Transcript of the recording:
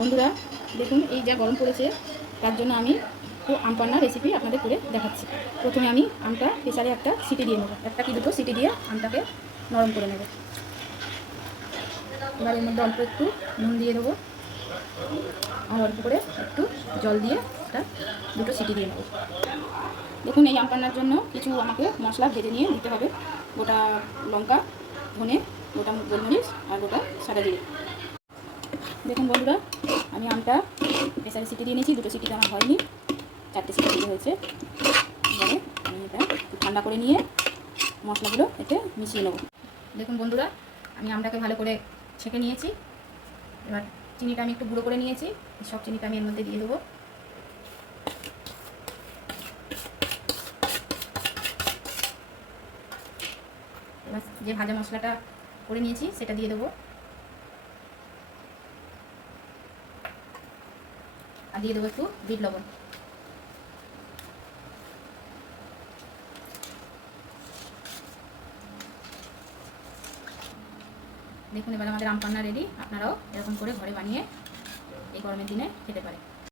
বন্ধুরা দেখুন, এই যা গরম পড়েছে তার জন্য আমি তো আম পান্না রেসিপি আপনাদের করে দেখাচ্ছি। প্রথমে আমি আমটা প্রেসারে একটা সিটি দিয়ে নেব, একটা কি দুটো সিটি দিয়ে আমটাকে নরম করে নেব। এবার এর মধ্যে অল্প একটু নুন দিয়ে দেবো আর অল্প করে একটু জল দিয়ে একটা দুটো সিটি দিয়ে নেব। দেখুন, এই আম পান্নার জন্য কিছু আমাকে মশলা ভেজে নিয়ে দিতে হবে। গোটা লঙ্কা, ধনে, গোটা গোলমরিচ আর গোটা সাদা জিরে। দেখুন বন্ধুরা, আমি আমটা প্রেসারে সিটি দিয়ে নিয়েছি, দুটো সিটিতে আমার হয়নি, 4টে সিটি দিতে হয়েছে। এবারে আমি এটা একটু ঠান্ডা করে নিয়ে মশলাগুলো এতে মিশিয়ে নেব। দেখুন বন্ধুরা, আমি আমটাকে ভালো করে ছেঁকে নিয়েছি। এবার চিনিটা আমি একটু গুঁড়ো করে নিয়েছি, সব চিনিটা আমি এর মধ্যে দিয়ে দেবো। এবার যে ভাজা মশলাটা করে নিয়েছি সেটা দিয়ে দেবো, আর দিয়ে দেবো একটু বিট লবণ। দেখুন, এবার আমাদের আম পান্না রেডি। আপনারাও এরকম করে ঘরে বানিয়ে এই গরমের দিনে খেতে পারেন।